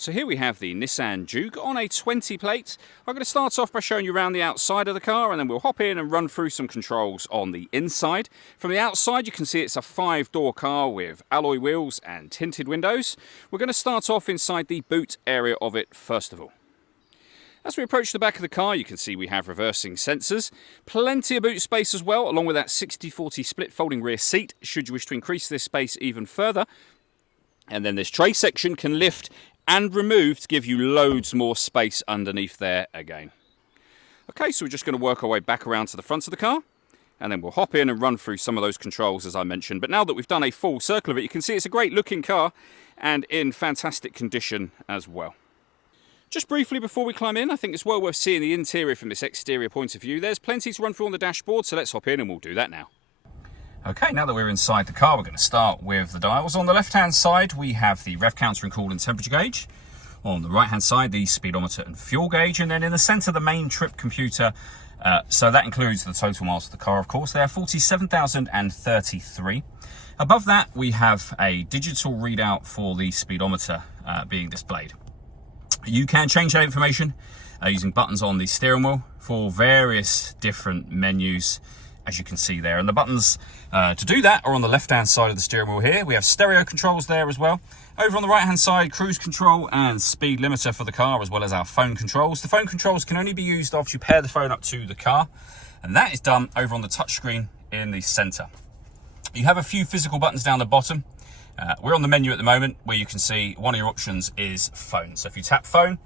So here we have the Nissan Juke on a 20 plate. I'm going to start off by showing you around the outside of the car, and then we'll hop in and run through some controls on the inside. From the outside you can see it's a 5-door car with alloy wheels and tinted windows. We're going to start off inside the boot area of it first of all. As we approach the back of the car, you can see we have reversing sensors, plenty of boot space as well, along with that 60/40 split folding rear seat should you wish to increase this space even further. And then this tray section can lift and remove to give you loads more space underneath there again. Okay, so we're just going to work our way back around to the front of the car, and then we'll hop in and run through some of those controls as I mentioned. But now that we've done a full circle of it, you can see it's a great looking car and in fantastic condition as well. Just briefly before we climb in, I think it's well worth seeing the interior from this exterior point of view. There's plenty to run through on the dashboard, so let's hop in and we'll do that now. Okay, now that we're inside the car, we're going to start with the dials. On the left-hand side, we have the rev counter and coolant temperature gauge. On the right-hand side, the speedometer and fuel gauge. And then in the centre, the main trip computer. So that includes the total miles of the car, of course. They are 47,033. Above that, we have a digital readout for the speedometer being displayed. You can change that information using buttons on the steering wheel for various different menus, as you can see there. And the buttons to do that are on the left-hand side of the steering wheel here. We have stereo controls there as well. Over on the right-hand side, cruise control and speed limiter for the car, as well as our phone controls. The phone controls can only be used after you pair the phone up to the car, and that is done over on the touchscreen in the centre. You have a few physical buttons down the bottom. We're on the menu at the moment where you can see one of your options is phone. So if you tap phone,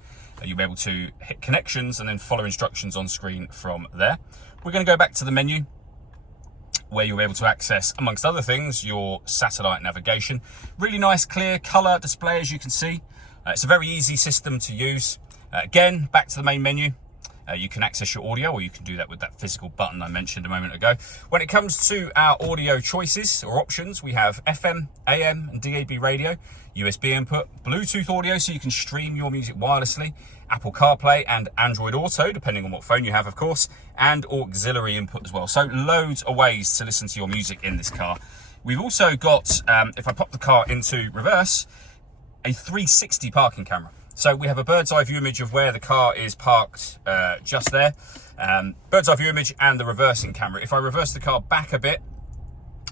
you'll be able to hit connections and then follow instructions on screen from there. We're going to go back to the menu where you'll be able to access, amongst other things, your satellite navigation. Really nice clear colour display, as you can see. It's a very easy system to use. Again, back to the main menu. You can access your audio, or you can do that with that physical button I mentioned a moment ago. When it comes to our audio choices or options, we have FM, AM and DAB radio, USB input, Bluetooth audio so you can stream your music wirelessly, Apple CarPlay and Android Auto, depending on what phone you have, of course, and auxiliary input as well. So loads of ways to listen to your music in this car. We've also got, if I pop the car into reverse, a 360 parking camera. So we have a bird's eye view image of where the car is parked just there. Bird's eye view image and the reversing camera. If I reverse the car back a bit,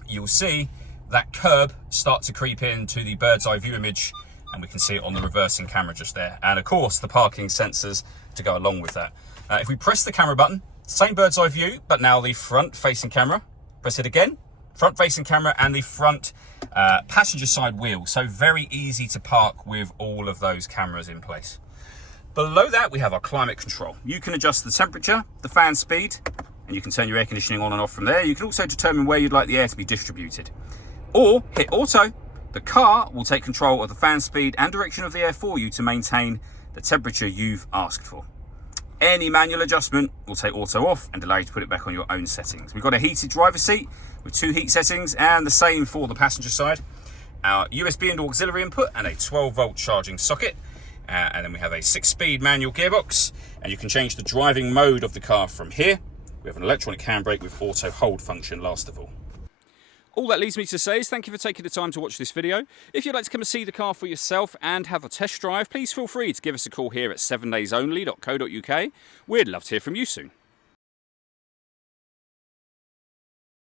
you'll see that curb start to creep into the bird's eye view image, and we can see it on the reversing camera just there. And of course, the parking sensors to go along with that. If we press the camera button, same bird's eye view, but now the front facing camera. Press it again, front facing camera and the front passenger side wheel. So very easy to park with all of those cameras in place. Below that, we have our climate control. You can adjust the temperature, the fan speed, and you can turn your air conditioning on and off from there. You can also determine where you'd like the air to be distributed. Or hit auto. The car will take control of the fan speed and direction of the air for you to maintain the temperature you've asked for. Any manual adjustment will take auto off and allow you to put it back on your own settings. We've got a heated driver's seat with 2 heat settings, and the same for the passenger side. Our USB and auxiliary input and a 12-volt charging socket. And then we have a 6-speed manual gearbox, and you can change the driving mode of the car from here. We have an electronic handbrake with auto hold function last of all. All that leaves me to say is thank you for taking the time to watch this video. If you'd like to come and see the car for yourself and have a test drive, please feel free to give us a call here at 7daysonly.co.uk. We'd love to hear from you soon.